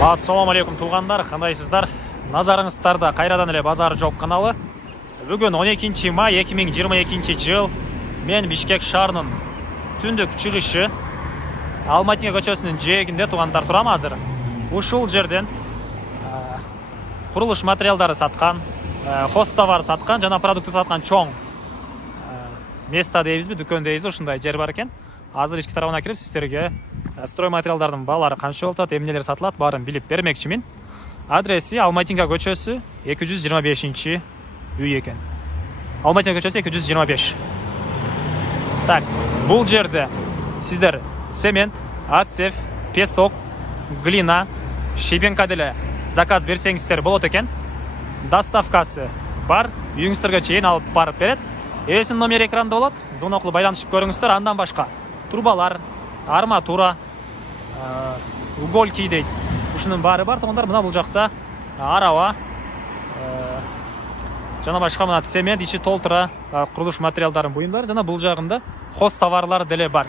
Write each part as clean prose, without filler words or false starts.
Ассаламу алейкум туғандар, қандайсыздар? Назарыңыздарда қайрадан эле базар жоқ каналы. Бүгін 12 май 2022 жыл. Мен Бишкек шаарынын түндүк чыгышы Алматинка көчөсүнүн жээгинде туғандар турам азыр. Ушул жерден курулуш материалдары саткан, хоз товар саткан жана продукты саткан чоң места дейбизби, дүкөн дейбизби, ушундай жер бар экен. Азыр ички тарабына кирип сиздерге строй материалдардын баалары канча болуп атат, эмнелер сатылат, баарын билип бермекчимин. Адреси Алматинка көчөсү 225 үй экен. Алматинка көчөсү 225. Так, бул жерде сиздер цемент, отсев, песок, глина, щебенка деле заказ берсеңиздер болот экен. Доставкасы бар, үйүңүздөргө чейин алып барып берет. Эсин номер экранда болот, звоноклу байланышып көрүңүздөр. Андан башка турбалар, арматура, угольки дейт. Ушунун баары бар. Тоңдар мына бул жакта араба, жана башка мына цемент, ичи толтура курулуш материалдарын буюмдар, жана бул жагында хоз товарлар деле бар.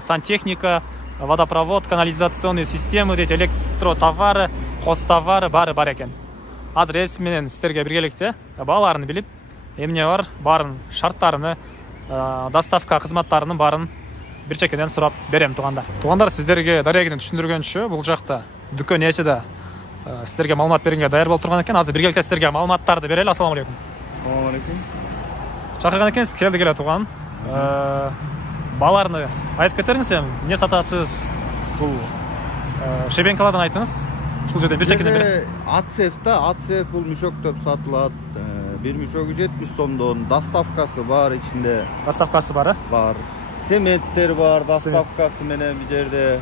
Сантехника, водопровод, канализационный системы дейт, электротовары, хоз товары баары бар экен. Азыр эс менен сиздерге биргеликте бааларын билип, эмне бар, баарын шарттарыны, доставка кызматтарынын баарын бир чекеден сурап берем тугандар. Тугандар, сиздерге дарегинен түшүндүргөнчө, бул жакта дүкөн ээси да сиздерге маалымат бергенге даяр болуп турган экен. Азыр биргеликте сиздерге маалыматтарды берели. Ассаламу алейкум. Ассаламу алейкум. Чакырган экенсиз, келдик эле туган. Бааларны айтып кетериңиз, эмне сатасыз? Бул шебенкаладан айтыңыз. Ушул жерде бир чекеден берем. Атсев бул мешоктоп сатылат. Бир мешогу 70 сомдон, доставкасы бар ичинде. Доставкасы бар, бар. Сементтер бар, доставкасы менен бир жерде.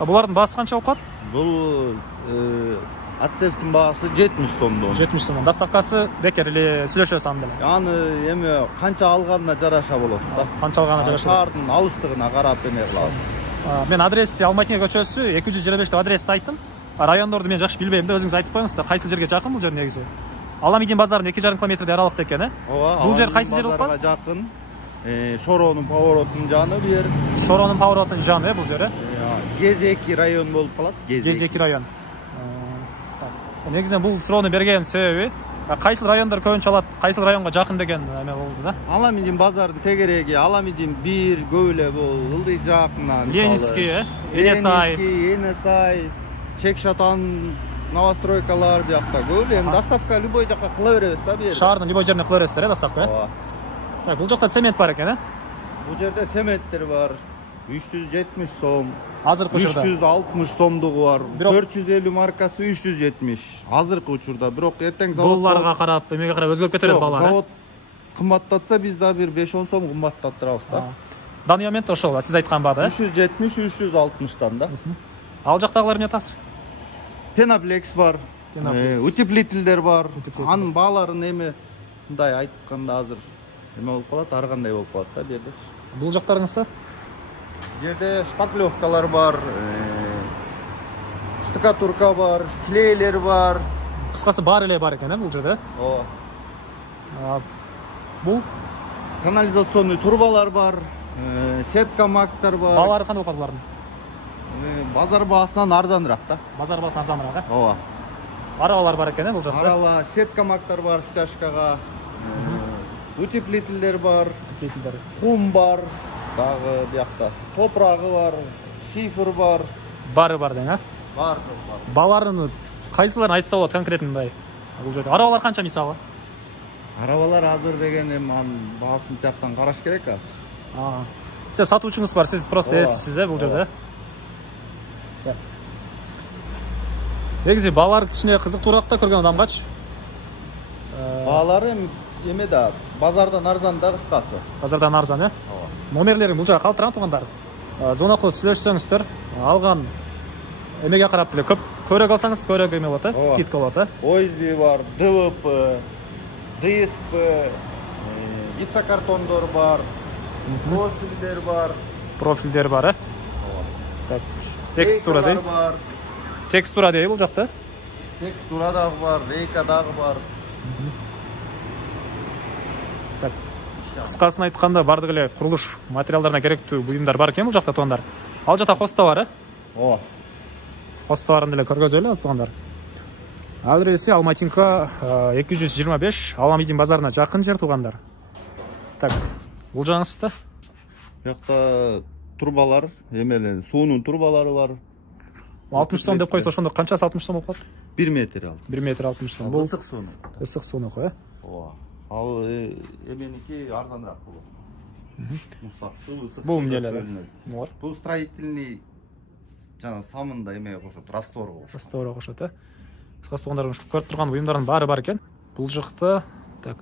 Булардын баасы канча болуп калат? Бул атсевтин баасы 70 сомдон. 70 сомдон. Доставкасы бекер эле сүйлөшөбүз анда эле. Аны эме канча алганына жараша болот да. Канча алганына жараша. Шаардын алыстыгына карап эме кылабыз. Мен адрести Алматинка көчөсү 225 деп адрести айттым. Райондорду мен жакшы билбейм да, өзүңүз айтып коюңуз да, кайсы жерге жакын бул жер негизи? Аламидин базарынын 2,5 километрдей аралыкта экен, Ооба. Бул жер кайсы жер болуп калат? Жакын. Шоронун поворотунун жаны бу жер. Шоронун поворотунун жаны бул жер. Кезеки район болуп калат. Кезеки район. Негизинен бул суроону бергеним себеби кайсыл райондор көбүнчө алат, кайсыл районго жакын деген эме болду да. Аламидин базардын тегереги, Аламидин 1 көп эле бул ылдый жакынан. Ленинский, Енесай, Енесай, Чек-Шатан новостройкалар жакта көп. Эми доставка любой жакка кыла беребиз да бу жерде. Шаардын любой жерине кыла бересиздер, доставка. Ооба. Так, бул жакта цемент бар экен, Бул жерде цементтер бар. 370 сом. Азыркы учурда 360 сомдугу бар. 450 маркасы 370. Азыркы учурда, бирок эртең долларга карап, эмеге карап өзгөрүп кетет баалар. Завод кымбаттатса, биз да бир 5-10 сом кымбаттаттырабыз да. Данный момент ошол, сиз айткан баада. 370-360-тан да. Ал жактагылар эмне атасыз? Пеноплекс бар. Утеплителдер бар. Анын бааларын эми мындай айтканда азыр эме болуп калат, ар кандай болуп калат да бу жерде. Бул жактарыңызда? Жерде шпаклевкалар бар, штукатурка бар, клейлер бар. Кыскасы бар эле бар экен, бул жерде. Ооба. Бул канализационный турбалар бар, сетка мактар бар. баалары кандай болуп калат булардын? Базар баасынан арзаныраак да. Базар баасынан арзаныраак, Ооба. Арабалар бар экен, бул жакта. Арaba, сетка мактар бар стяжкага. Утеплителдер бар, кум бар, дагы биякта топрагы бар, шифр бар. Бары бар дең, Бар, жок бар. Бааларын кайсыларын айтса болот конкретно мындай? Бул жерде арабалар канча мисалы? Арабалар азыр деген эми анын баасын тияктан караш керек азыр. Сиз сатуучуңуз бар, сиз просто эсизсиз, бул жерде. Негизи баалар кичине кызыктуураак да көргөн адамгачы. Баалары эме да, базардан арзан да кыскасы. Базардан арзан, Ооба. Номерлерин бул жакка калтырам тугандар. Звонок кылып сүйлөшсөңүздөр, алган эмеге карап деле көп көрөк алсаңыз, көрөк эме болот, скидка болот, ОСБ бар, ДВП, ДСП, гипсокартондор бар, профилдер бар, Так, текстура дейт. Текстура дейт бул жакта. Текстура дагы бар, рейка дагы бар. Так. Кыскасын айтканда бардык эле курулуш материалдарына керектүү буюмдар бар экен бул жакта тугандар. Ал жакта хоста бар, Ооба. хост товарын деле көргөзөлү туугандар. Адреси Алматинка 225 Аламидин базарына жакын жер туугандар. Так, бул жаңысызда? Бuyakta турбалар, эмелер, суунун турбалары бар. 60 сом деп койсо, ошондо канчасы 60 сом болуп калат? 1 метр ал. 1 метр 60 сом. Бул ысык сууну. Ысык суунуку, э? Ооба. Ал эменики арзаныраак болот. Мустак суу, ысык. Бул эмнелер? Бул строительный жана самында эмеге кошот, растворго кошот. Растворго кошот, э? Кыскасы туугандар, көрүп турган буюмдардын баары бар экен. Бул жакта, так.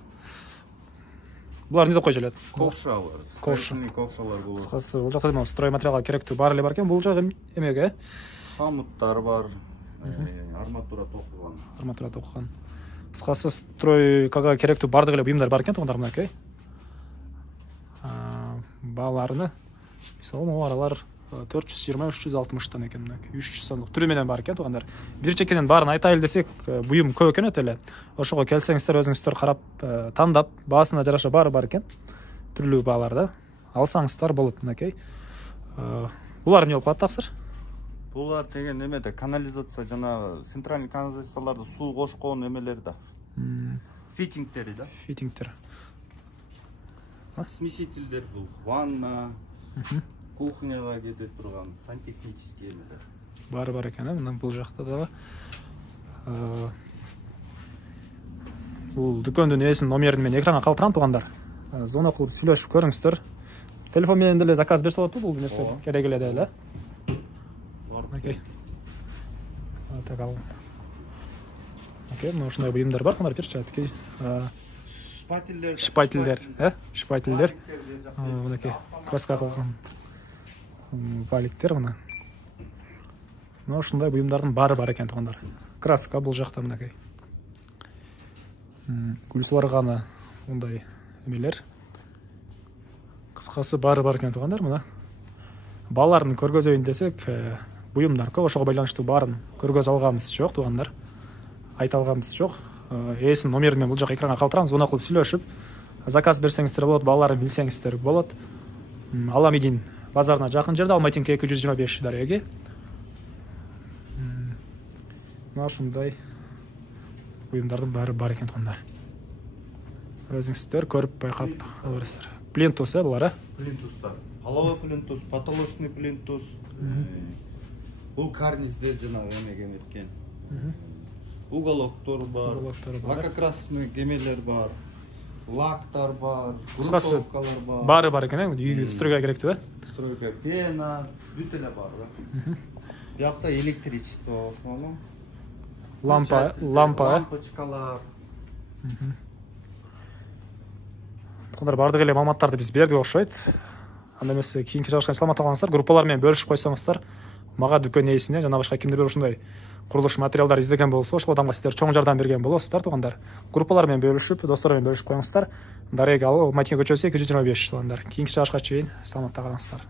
Булар эмне деп коюшат? Ковша бар. Ковшалар болот. Кыскасы бул жакта дем строй материалга керектүү баары эле бар экен. Бул жак эмеге? Хамуттар бар. Арматура токулган. Арматура токулган. Кыскасы стройкага керектүү баардык эле буюмдар бар экен туугандар, мынакей. Бааларыны мисалы алар 420-360 экен, мынакей. 300 сомдук түрү менен бар экен туугандар. Бир чекенен баарын айтайлы десек, буюм көп экен эле. Ошого келсеңиздер, өзүңүздөр карап, тандап, баасына жараша баары бар экен. Түрлүү бааларда алсаңыздар болот, мынакей. Булар эмне болуп калат таксыр? Булар деген эмеде канализация жана центральный канализацияларда суу кошкон эмелер да. Фитингтери да. Фитингтер. Смесительдер бул. Ванна, кухняга кете турган сантехнический эмелер. Баары бар экен, мына бул жакта дагы. Бул дүкөндүн ээсинин номерин мен экранга калтырам туугандар. Звонок кылып сүйлөшүп көрүңүздөр. Телефон менен деле заказ берсе болот бул нерсе керек эле деле. Окей. Так ал. Окей, мына ушундай буюмдар бар, кандай берчи атки. Шпательдер, шпательдер. Мынакей краска кылган валиктер мына. Мына ушундай буюмдардын баары бар экен туугандар. Краска бул жакта мынакей. Гүл сварганы мындай эмелер. Кыскасы баары бар экен туугандар, мына. Бааларын көргөзөйүн десек, буюмдар көп, ошого байланыштуу баарын көргөзө алганыбыз жок туугандар. Айта алганыбыз жок. Ээсинин номерин мен бул жака экранга калтырам, звонок кылып сүйлөшүп, заказ берсеңиздер болот, бааларын билсеңиздер болот. Аламидин базарына жакын жерде, Алматинка 225 дареги. Мына ушундай буюмдардын баары бар экен туугандар. Өзүңүздөр көрүп байкап аласыздар. Плинтус, булар, Плинтустар. Половой плинтус, потолочный плинтус. Бул карниздер жанагы эмеге эметкен. Уголоктор бар. Лакокрасный эмелер бар. Лактар бар, грунтовкалар бар. Баары бар экен, үйгө стройга керектүү, Стройка, пена, бүт эле бар, Бuyakta электричество в основном. Лампочкалар. Туугандар, баардык эле маалыматтарды биз бердик окшойт. Анда эмесе кийинки жагышкан саламат калыңыздар, группалар менен бөлүшүп койсоңуздар, мага дүкөн ээсине жана башка кимдир ушундай курулуш материалдар издеген болсо, ошол адамга сиздер чоң жардам берген болосуздар туугандар. Группалар менен бөлүшүп, достор менен бөлүшүп коюңуздар. Дареги Алматинка көчөсү 225 туугандар. Кийинки жагышка чейин саламатта калыңыздар.